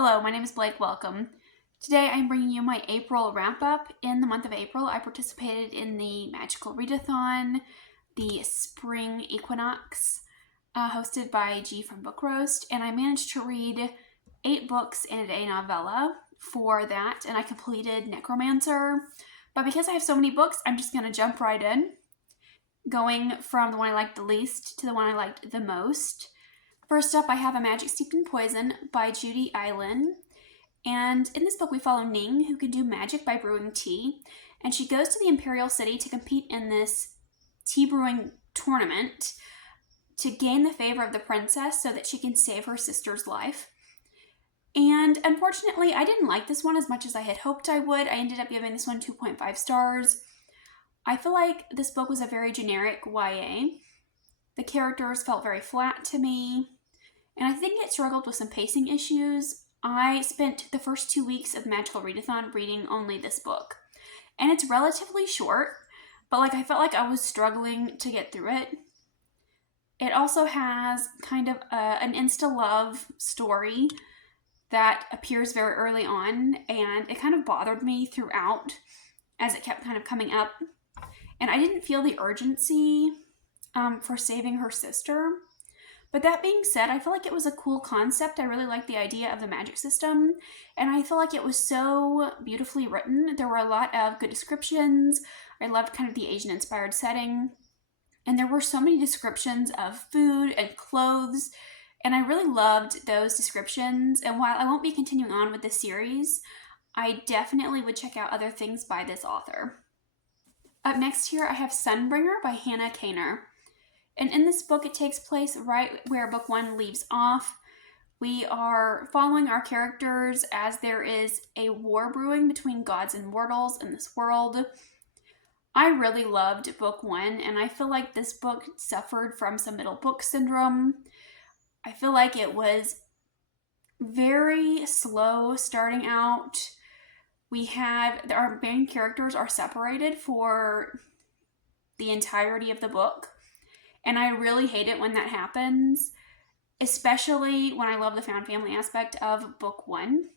Hello, my name is Blake. Welcome. Today I'm bringing you my April wrap-up. In the month of April, I participated in the Magical Readathon, the Spring Equinox, hosted by G from Book Roast, and I managed to read 8 books and a novella for that, and I completed Necromancer. But because I have so many books, I'm just going to jump right in, going from the one I liked the least to the one I liked the most. First up, I have A Magic Steeped in Poison by Judy Eilen. And in this book, we follow Ning, who can do magic by brewing tea. And she goes to the Imperial City to compete in this tea brewing tournament to gain the favor of the princess so that she can save her sister's life. And unfortunately, I didn't like this one as much as I had hoped I would. I ended up giving this one 2.5 stars. I feel like this book was a very generic YA. The characters felt very flat to me. And I think it struggled with some pacing issues. I spent the first 2 weeks of Magical Readathon reading only this book. And it's relatively short, but I felt like I was struggling to get through it. It also has kind of an insta-love story that appears very early on, and it kind of bothered me throughout as it kept kind of coming up. And I didn't feel the urgency for saving her sister. But that being said, I feel like it was a cool concept. I really liked the idea of the magic system, and I feel like it was so beautifully written. There were a lot of good descriptions. I loved kind of the Asian-inspired setting, and there were so many descriptions of food and clothes, and I really loved those descriptions. And while I won't be continuing on with this series, I definitely would check out other things by this author. Up next here, I have Sunbringer by Hannah Kaner. And in this book, it takes place right where book 1 leaves off. We are following our characters as there is a war brewing between gods and mortals in this world. I really loved book 1, and I feel like this book suffered from some middle book syndrome. I feel like it was very slow starting out. Our main characters are separated for the entirety of the book. And I really hate it when that happens, especially when I love the found family aspect of book 1.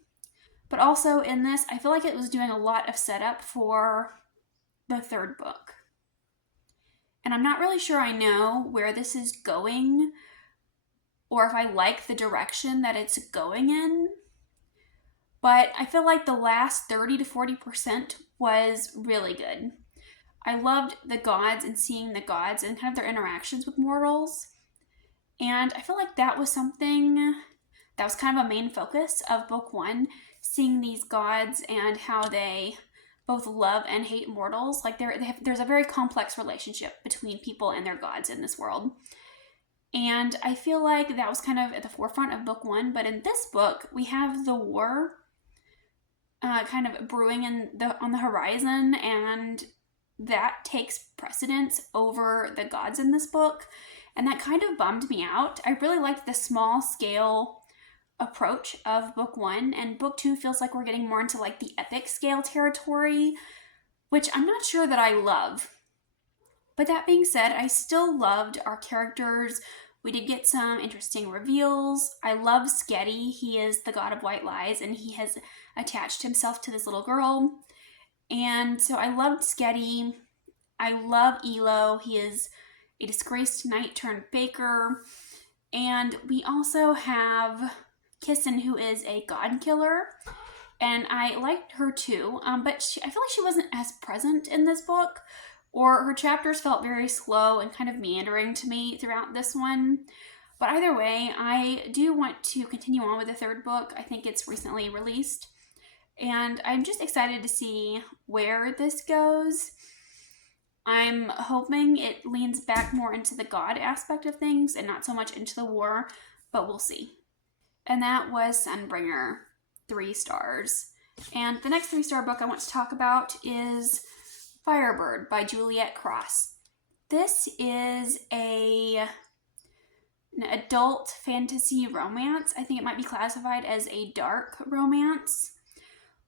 But also in this, I feel like it was doing a lot of setup for the 3rd book. And I'm not really sure I know where this is going, or if I like the direction that it's going in. But I feel like the last 30 to 40% was really good. I loved the gods and seeing the gods and kind of their interactions with mortals. And I feel like that was something that was kind of a main focus of book 1, seeing these gods and how they both love and hate mortals. There's a very complex relationship between people and their gods in this world. And I feel like that was kind of at the forefront of book 1. But in this book, we have the war kind of brewing on the horizon, and that takes precedence over the gods in this book, and that kind of bummed me out. I really liked the small scale approach of book 1, and book 2 feels like we're getting more into the epic scale territory, which I'm not sure that I love. But that being said, I still loved our characters. We did get some interesting reveals. I love Sketty. He is the god of white lies, and he has attached himself to this little girl. And so I loved Sketty. I love Elo. He is a disgraced knight turned baker. And we also have Kissen, who is a god killer. And I liked her too. But I feel like she wasn't as present in this book, or her chapters felt very slow and kind of meandering to me throughout this one. But either way, I do want to continue on with the 3rd book. I think it's recently released. And I'm just excited to see where this goes. I'm hoping it leans back more into the god aspect of things and not so much into the war, but we'll see. And that was Sunbringer, 3 stars. And the next 3-star book I want to talk about is Firebird by Juliet Cross. This is an adult fantasy romance. I think it might be classified as a dark romance.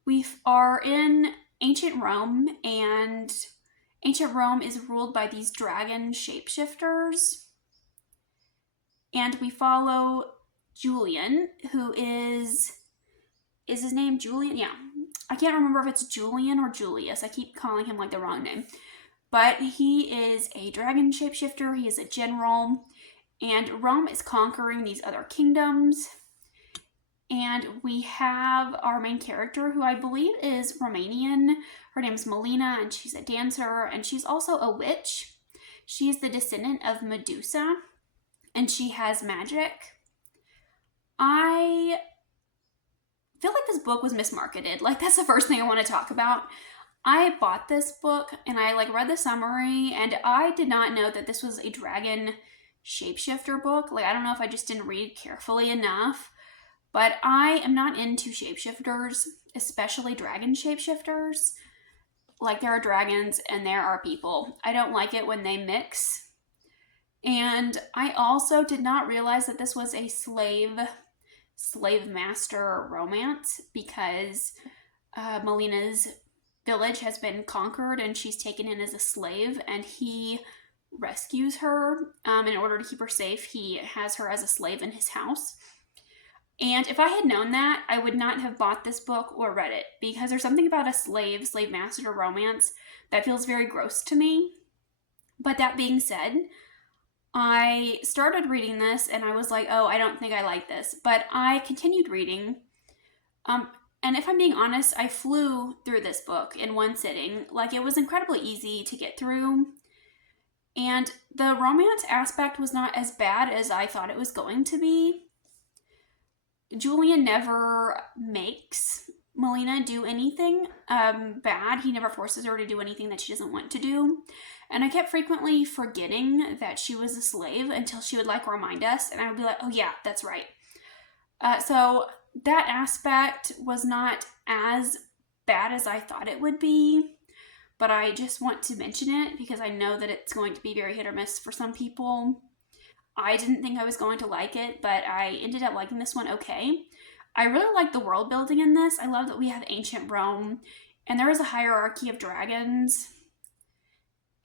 We are in ancient Rome, and ancient Rome is ruled by these dragon shapeshifters. And we follow Julian, who is is his name Julian? Yeah. I can't remember if it's Julian or Julius. I keep calling him like the wrong name. But he is a dragon shapeshifter. He is a general. And Rome is conquering these other kingdoms. And we have our main character, who I believe is Romanian. Her name's Melina, and she's a dancer. And she's also a witch. She's the descendant of Medusa. And she has magic. I feel like this book was mismarketed. Like, that's the first thing I want to talk about. I bought this book and I read the summary, and I did not know that this was a dragon shapeshifter book. Like, I don't know if I just didn't read carefully enough, but I am not into shapeshifters, especially dragon shapeshifters. Like, there are dragons and there are people. I don't like it when they mix. And I also did not realize that this was a slave master romance, because Melina's village has been conquered and she's taken in as a slave, and he rescues her. In order to keep her safe, he has her as a slave in his house. And if I had known that, I would not have bought this book or read it, because there's something about a slave master romance that feels very gross to me. But that being said, I started reading this and I was like, oh, I don't think I like this. But I continued reading. And if I'm being honest, I flew through this book in one sitting. Like, it was incredibly easy to get through. And the romance aspect was not as bad as I thought it was going to be. Julian never makes Melina do anything bad. He never forces her to do anything that she doesn't want to do. And I kept frequently forgetting that she was a slave until she would remind us, and I would be like, oh yeah, that's right. So that aspect was not as bad as I thought it would be, but I just want to mention it because I know that it's going to be very hit or miss for some people. I didn't think I was going to like it, but I ended up liking this one okay. I really like the world building in this. I love that we have ancient Rome, and there is a hierarchy of dragons,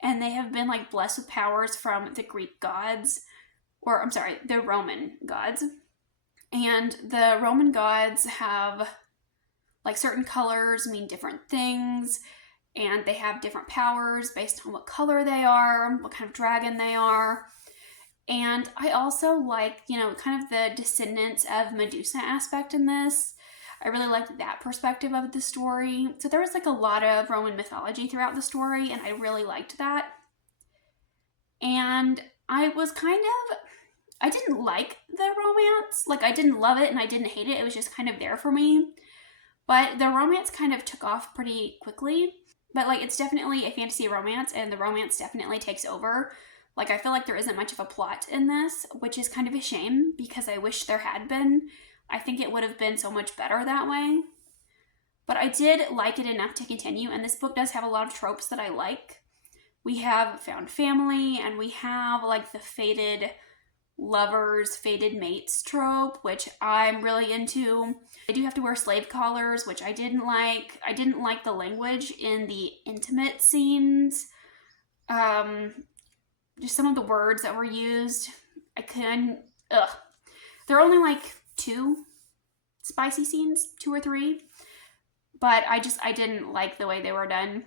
and they have been blessed with powers from the Greek gods, or I'm sorry, the Roman gods. And the Roman gods have certain colors mean different things, and they have different powers based on what color they are, what kind of dragon they are. And I also like, kind of the descendants of Medusa aspect in this. I really liked that perspective of the story. So there was a lot of Roman mythology throughout the story, and I really liked that. And I didn't like the romance. I didn't love it and I didn't hate it. It was just kind of there for me. But the romance kind of took off pretty quickly. But it's definitely a fantasy romance, and the romance definitely takes over. I feel like there isn't much of a plot in this, which is kind of a shame because I wish there had been. I think it would have been so much better that way. But I did like it enough to continue, and this book does have a lot of tropes that I like. We have found family, and we have the fated lovers, fated mates trope, which I'm really into. They do have to wear slave collars, which I didn't like. I didn't like the language in the intimate scenes. Just some of the words that were used, I couldn't, There are only 2 spicy scenes, 2 or 3, but I didn't like the way they were done.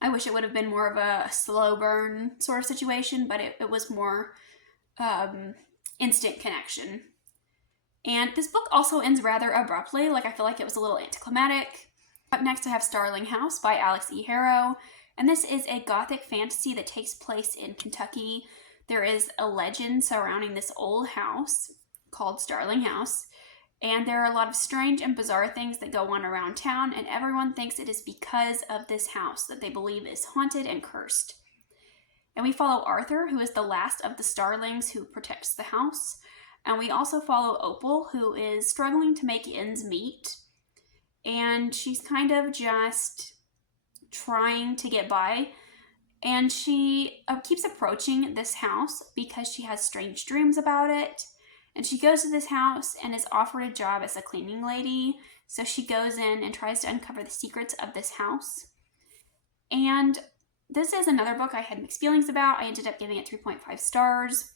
I wish it would have been more of a slow burn sort of situation, but it was more instant connection. And this book also ends rather abruptly. I feel like it was a little anticlimactic. Up next I have Starling House by Alex E. Harrow. And this is a gothic fantasy that takes place in Kentucky. There is a legend surrounding this old house called Starling House. And there are a lot of strange and bizarre things that go on around town, and everyone thinks it is because of this house that they believe is haunted and cursed. And we follow Arthur, who is the last of the Starlings who protects the house. And we also follow Opal, who is struggling to make ends meet. And she's kind of just trying to get by. And she keeps approaching this house because she has strange dreams about it. And she goes to this house and is offered a job as a cleaning lady. So she goes in and tries to uncover the secrets of this house. And this is another book I had mixed feelings about. I ended up giving it 3.5 stars.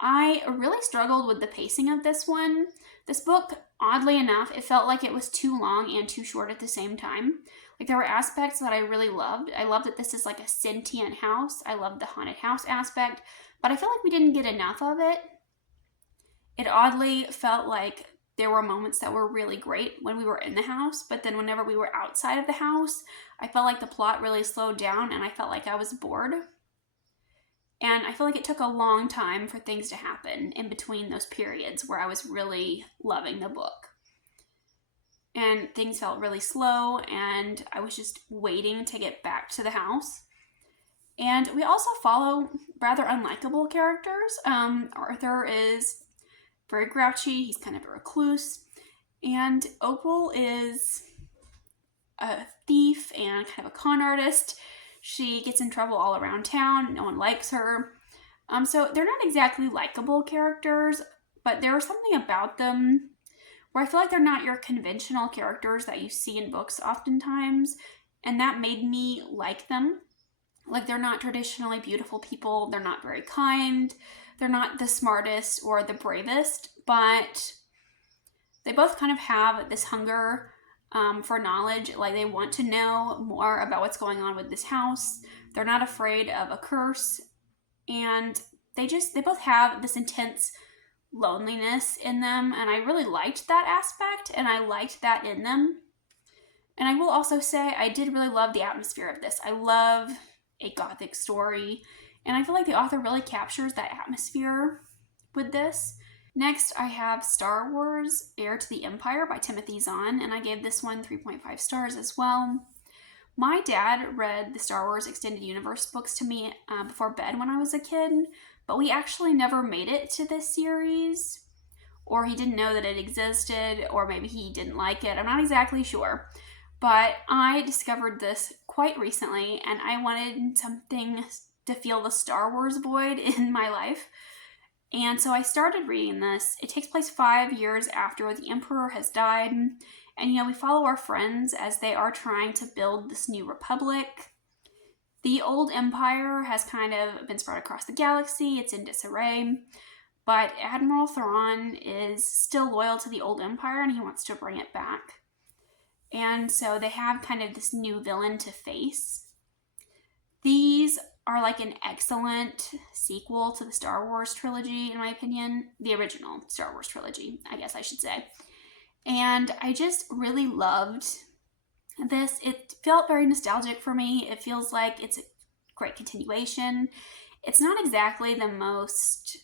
I really struggled with the pacing of this one. This book, oddly enough, it felt like it was too long and too short at the same time. Like, there were aspects that I really loved. I love that this is like a sentient house. I love the haunted house aspect, but I feel like we didn't get enough of it. It oddly felt like there were moments that were really great when we were in the house, but then whenever we were outside of the house, I felt like the plot really slowed down and I felt like I was bored. And I feel like it took a long time for things to happen in between those periods where I was really loving the book. And things felt really slow, and I was just waiting to get back to the house. And we also follow rather unlikable characters. Arthur is very grouchy, he's kind of a recluse. And Opal is a thief and kind of a con artist. She gets in trouble all around town. No one likes her. So they're not exactly likable characters, but there is something about them where I feel like they're not your conventional characters that you see in books oftentimes, and that made me like them. Like, they're not traditionally beautiful people. They're not very kind. They're not the smartest or the bravest, but they both kind of have this hunger for knowledge. Like, they want to know more about what's going on with this house. They're not afraid of a curse, and they both have this intense loneliness in them, and I really liked that aspect, and I liked that in them. And I will also say I did really love the atmosphere of this. I love a gothic story, and I feel like the author really captures that atmosphere with this. Next, I have Star Wars: Heir to the Empire by Timothy Zahn, and I gave this one 3.5 stars as well. My dad read the Star Wars Extended Universe books to me before bed when I was a kid, but we actually never made it to this series, or he didn't know that it existed, or maybe he didn't like it. I'm not exactly sure, but I discovered this quite recently, and I wanted something to fill the Star Wars void in my life. And so I started reading this. It takes place 5 years after the Emperor has died. And, we follow our friends as they are trying to build this new republic. The old empire has kind of been spread across the galaxy. It's in disarray. But Admiral Thrawn is still loyal to the old empire, and he wants to bring it back. And so they have kind of this new villain to face. These are like an excellent sequel to the Star Wars trilogy, in my opinion. The original Star Wars trilogy, I guess I should say. And I just really loved this. It felt very nostalgic for me. It feels like it's a great continuation. It's not exactly the most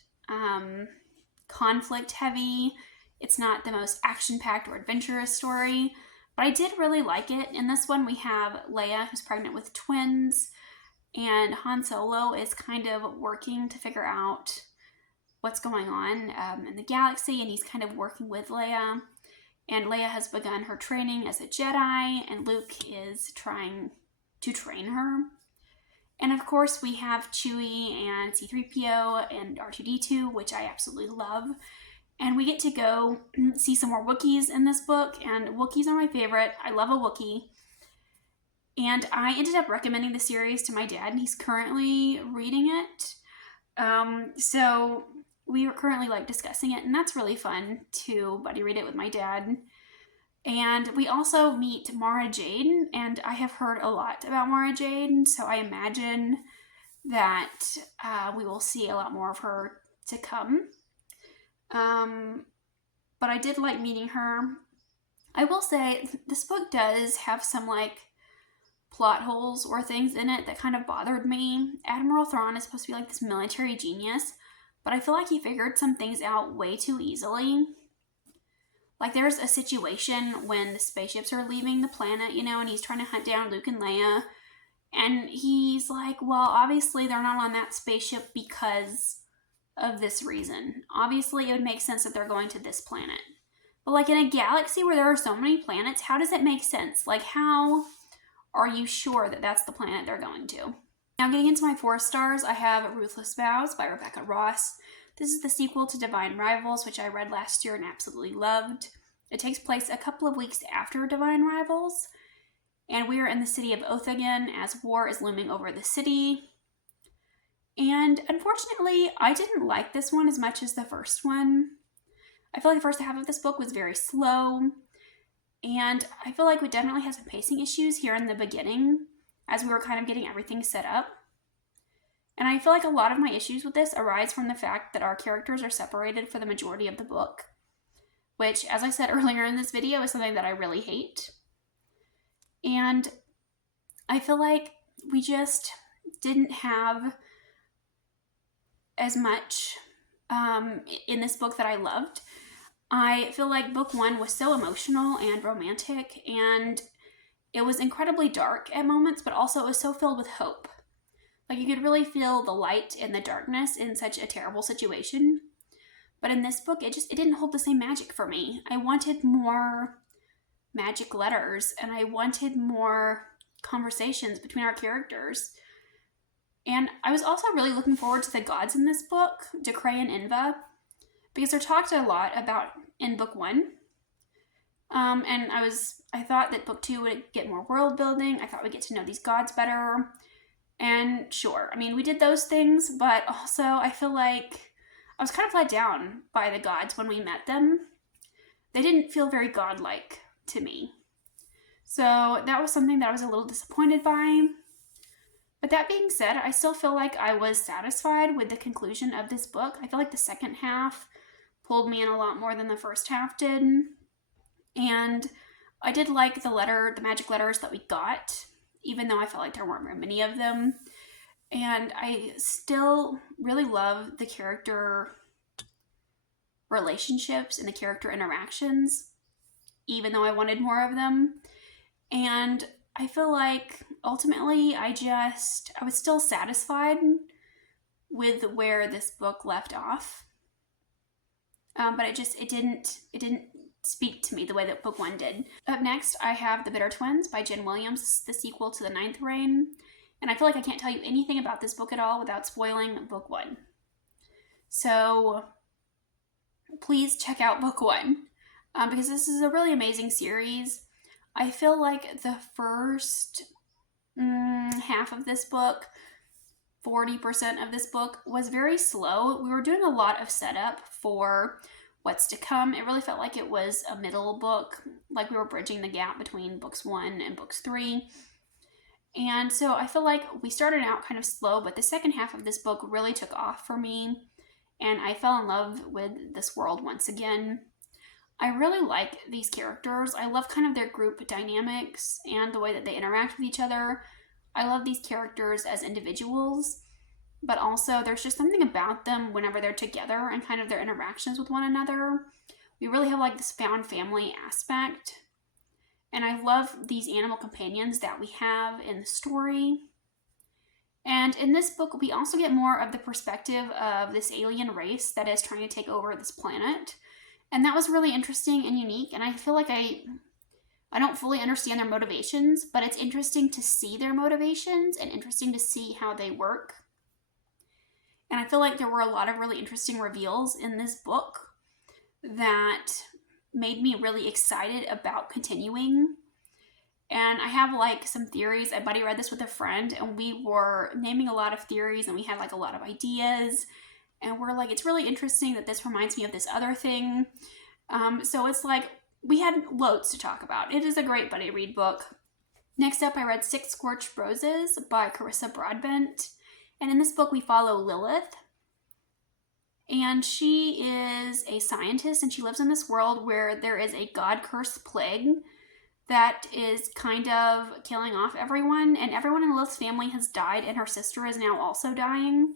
conflict heavy. It's not the most action-packed or adventurous story, but I did really like it. In this one, we have Leia, who's pregnant with twins, and Han Solo is kind of working to figure out what's going on in the galaxy, and he's kind of working with Leia. And Leia has begun her training as a Jedi, and Luke is trying to train her. And of course, we have Chewie and C-3PO and R2-D2, which I absolutely love. And we get to go see some more Wookiees in this book, and Wookiees are my favorite. I love a Wookiee. And I ended up recommending the series to my dad, and he's currently reading it. So we are currently discussing it, and that's really fun to buddy read it with my dad. And we also meet Mara Jade, and I have heard a lot about Mara Jade, so I imagine that we will see a lot more of her to come. But I did like meeting her. I will say this book does have some plot holes or things in it that kind of bothered me. Admiral Thrawn is supposed to be this military genius, but I feel like he figured some things out way too easily. There's a situation when the spaceships are leaving the planet, and he's trying to hunt down Luke and Leia, and he's like, well, obviously they're not on that spaceship because of this reason. Obviously it would make sense that they're going to this planet. But in a galaxy where there are so many planets, how does it make sense? How are you sure that that's the planet they're going to? Now, getting into my 4 stars, I have Ruthless Vows by Rebecca Ross. This is the sequel to Divine Rivals, which I read last year and absolutely loved. It takes place a couple of weeks after Divine Rivals, and we are in the city of Oath again as war is looming over the city. And unfortunately, I didn't like this one as much as the first one. I feel like the first half of this book was very slow, and I feel like we definitely had some pacing issues here in the beginning as we were kind of getting everything set up. And I feel like a lot of my issues with this arise from the fact that our characters are separated for the majority of the book, which, as I said earlier in this video, is something that I really hate. And I feel like we just didn't have as much in this book that I loved. I feel like book one was so emotional and romantic, and it was incredibly dark at moments, but also it was so filled with hope. Like, you could really feel the light in the darkness in such a terrible situation. But in this book, it didn't hold the same magic for me. I wanted more magic letters, and I wanted more conversations between our characters. And I was also really looking forward to the gods in this book, Decree and Inva, because they're talked a lot about in book one. And I thought that book two would get more world building. I thought we'd get to know these gods better. And sure, I mean, we did those things, but also I feel like I was kind of let down by the gods when we met them. They didn't feel very godlike to me. So that was something that I was a little disappointed by. But that being said, I still feel like I was satisfied with the conclusion of this book. I feel like the second half pulled me in a lot more than the first half did. And I did like the magic letters that we got, even though I felt like there weren't very many of them. And I still really love the character relationships and the character interactions, even though I wanted more of them. And I feel like ultimately I was still satisfied with where this book left off. But it didn't speak to me the way that book one did. Up next, I have The Bitter Twins by Jen Williams, the sequel to The Ninth Reign. And I feel like I can't tell you anything about this book at all without spoiling book one. So please check out book one, because this is a really amazing series. I feel like the first half of this book, 40% of this book, was very slow. We were doing a lot of setup for what's to come. It really felt like it was a middle book, like we were bridging the gap between books 1 and books 3. And so I feel like we started out kind of slow, but the second half of this book really took off for me, and I fell in love with this world once again. I really like these characters. I love kind of their group dynamics and the way that they interact with each other. I love these characters as individuals, but also there's just something about them whenever they're together and kind of their interactions with one another. We really have like this found family aspect. And I love these animal companions that we have in the story. And in this book, we also get more of the perspective of this alien race that is trying to take over this planet. And that was really interesting and unique. And I feel like I don't fully understand their motivations, but it's interesting to see their motivations and interesting to see how they work. And I feel like there were a lot of really interesting reveals in this book that made me really excited about continuing. And I have like some theories. I buddy read this with a friend, and we were naming a lot of theories, and we had like a lot of ideas. And we're like, it's really interesting that this reminds me of this other thing. So it's like, we had loads to talk about. It is a great buddy read book. Next up, I read Scorched Roses by Carissa Broadbent. And in this book, we follow Lilith. And she is a scientist, and she lives in this world where there is a god-cursed plague that is kind of killing off everyone. And everyone in Lilith's family has died, and her sister is now also dying.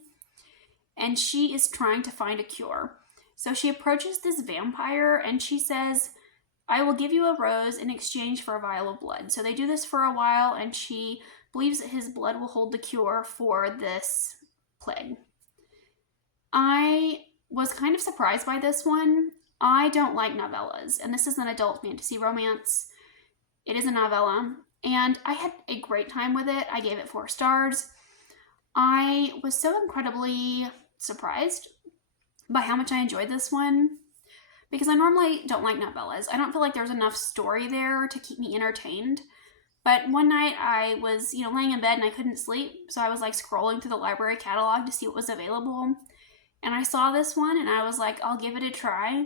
And she is trying to find a cure. So she approaches this vampire, and she says, I will give you a rose in exchange for a vial of blood. So they do this for a while, and she believes that his blood will hold the cure for this plague. I was kind of surprised by this one. I don't like novellas, and this is an adult fantasy romance. It is a novella, and I had a great time with it. I gave it 4 stars. I was so incredibly surprised by how much I enjoyed this one, because I normally don't like novellas. I don't feel like there's enough story there to keep me entertained. But one night I was, laying in bed and I couldn't sleep, so I was like scrolling through the library catalog to see what was available. And I saw this one and I was like, I'll give it a try.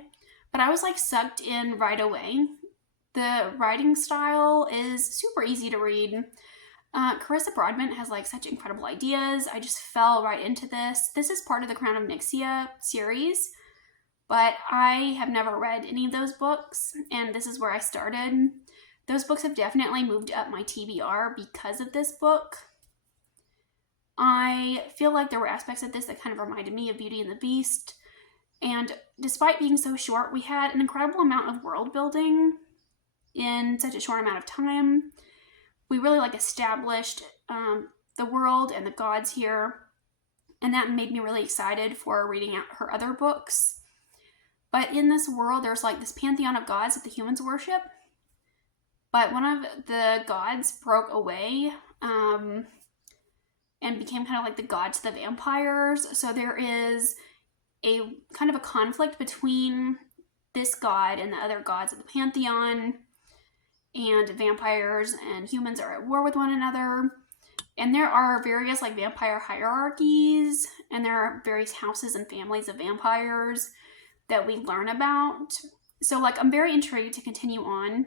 But I was like sucked in right away. The writing style is super easy to read. Carissa Broadbent has like such incredible ideas. I just fell right into this. This is part of the Crown of Nixia series, but I have never read any of those books, and this is where I started. Those books have definitely moved up my TBR because of this book. I feel like there were aspects of this that kind of reminded me of Beauty and the Beast, and despite being so short, we had an incredible amount of world building in such a short amount of time. We really like established the world and the gods here, and that made me really excited for reading out her other books. But in this world, there's like this pantheon of gods that the humans worship, but one of the gods broke away and became kind of like the god to the vampires. So there is a kind of a conflict between this god and the other gods of the pantheon, and vampires and humans are at war with one another. And there are various like vampire hierarchies, and there are various houses and families of vampires that we learn about. So like I'm very intrigued to continue on,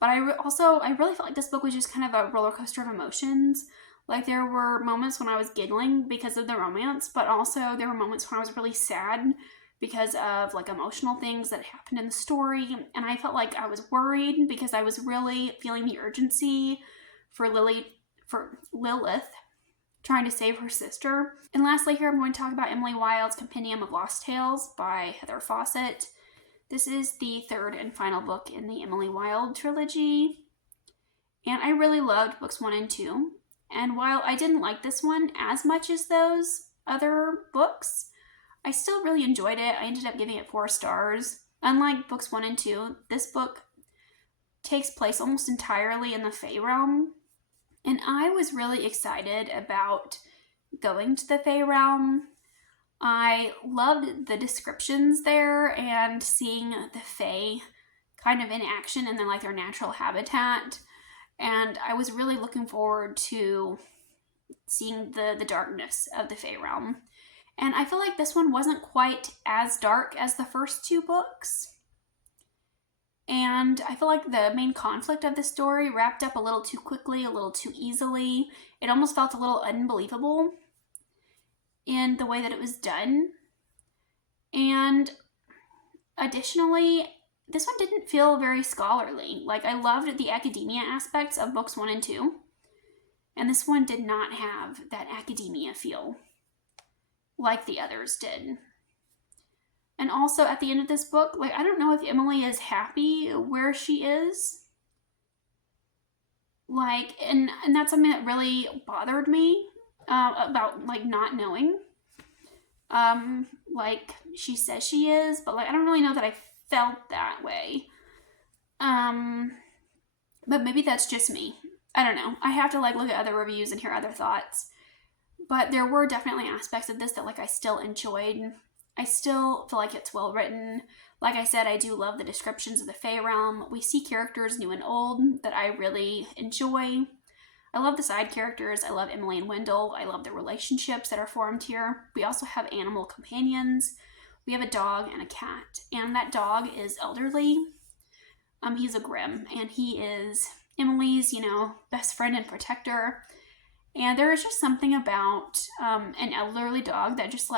but I really felt like this book was just kind of a roller coaster of emotions. Like there were moments when I was giggling because of the romance, but also there were moments when I was really sad because of like emotional things that happened in the story, and I felt like I was worried because I was really feeling the urgency for Lilith trying to save her sister. And lastly here I'm going to talk about Emily Wilde's Compendium of Lost Tales by Heather Fawcett. This is the third and final book in the Emily Wilde trilogy, and I really loved books 1 and 2. And while I didn't like this one as much as those other books, I still really enjoyed it. I ended up giving it 4 stars. Unlike books 1 and 2, this book takes place almost entirely in the Fae realm, and I was really excited about going to the Fae realm. I loved the descriptions there and seeing the Fae kind of in action in their natural habitat, and I was really looking forward to seeing the darkness of the Fae realm. And I feel like this one wasn't quite as dark as the first 2 books. And I feel like the main conflict of the story wrapped up a little too quickly, a little too easily. It almost felt a little unbelievable in the way that it was done. And additionally, this one didn't feel very scholarly. Like I loved the academia aspects of books 1 and 2. And this one did not have that academia feel like the others did. And also at the end of this book, I don't know if Emily is happy where she is. And that's something that really bothered me about not knowing. She says she is, but I don't really know that I felt that way. But maybe that's just me. I don't know. I have to look at other reviews and hear other thoughts. But there were definitely aspects of this that I still enjoyed. I still feel like it's well written. Like I said, I do love the descriptions of the Fae realm. We see characters new and old that I really enjoy. I love the side characters. I love Emily and Wendell. I love the relationships that are formed here. We also have animal companions. We have a dog and a cat. And that dog is elderly. He's a Grimm, and he is Emily's, best friend and protector. And there is just something about an elderly dog that just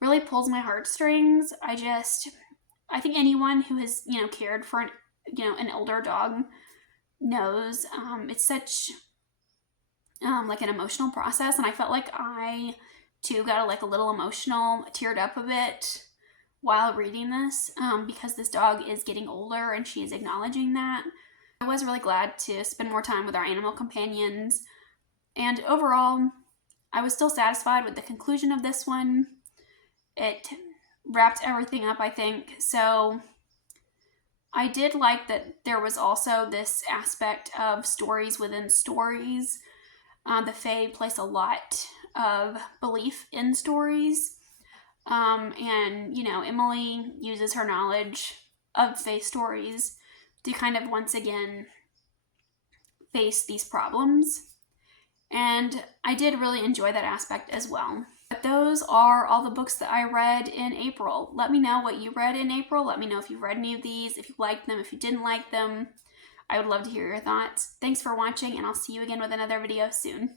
really pulls my heartstrings. I think anyone who has cared for an older dog knows it's such an emotional process, and I felt like I too got a little emotional, teared up a bit while reading this because this dog is getting older and she is acknowledging that. I was really glad to spend more time with our animal companions. And overall, I was still satisfied with the conclusion of this one. It wrapped everything up, I think. So I did like that there was also this aspect of stories within stories. The Fae place a lot of belief in stories. And, Emily uses her knowledge of Fae stories to kind of once again face these problems. And I did really enjoy that aspect as well. But those are all the books that I read in April. Let me know what you read in April. Let me know if you read any of these, if you liked them, if you didn't like them. I would love to hear your thoughts. Thanks for watching, and I'll see you again with another video soon.